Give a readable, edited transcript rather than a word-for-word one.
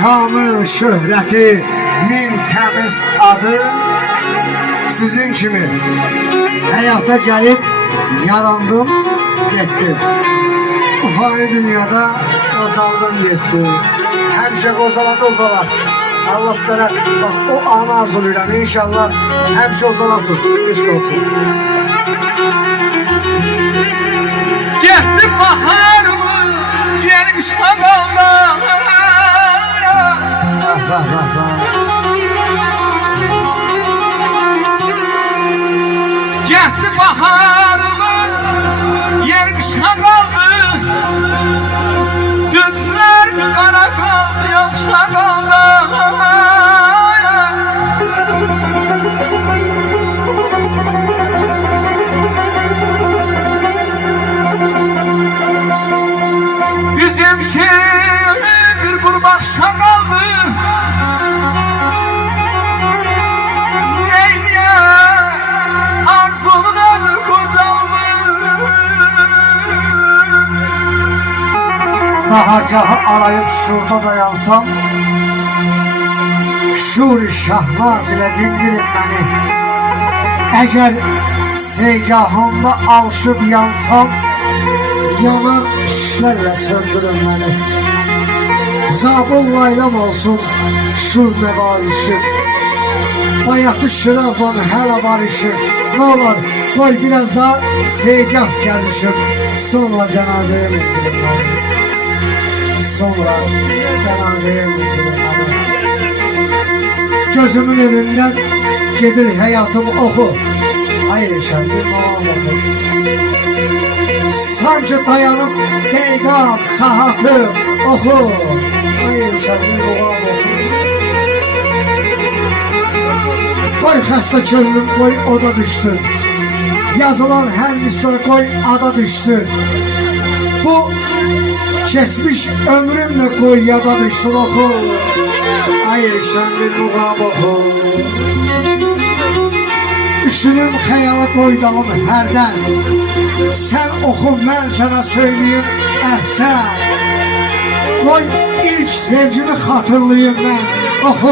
Şanı, şöhrəti, min təmiz adı sizin kimi həyata gəlib yarandım, getdim. Bu fani dünyada qazandım, getdim. Həmişə qozalanda uzalar. Allah sizlərə o anı arzulayıram. İnşallah həmişə uzalasınız. İşq olsun. Getdi baharımız, yerim şakalda. Getdi baharımız, yerim şakaldı. Gözler kara kaldı, yaşa kaldı. Bizim şehir bir kurbakşa kaldı. Neydiye arzunun azı kocaldı. Sahargahı arayıp şurada dayansam, şur-i şahnaz ile dindirin beni. Eğer segahımda alışıp yansam, yanar işlerle söndürün beni. Zabıl laylam olsun şur nevazişim. Bayatı Şirazla hələ barışım. Ne olur koy biraz daha segah gəzişim. Sonra cənazəyə mindirin beni. Sonra cənazəyə mindirin beni. Gözümün önünden gedir həyatımı oxu. Hayır şəhədir mamam oxu. Sanki dayanıp dəqiqam, saatım oxu. Hayır şəhədir mamam oxu. Koy xəstə könlüm, koy oda düşsün. Yazılan hər misra koy ada düşsün. Bu geçmiş ömrümle koy yada düşsün oxu. Hayır şəhədir mamam oxu. Düşünüm xəyala qoydalım hərdən. Sən oxu, mən sənə söyleyeyim əhsən. Qoy ilk sevgimi xatırlayayım mən. Oxu.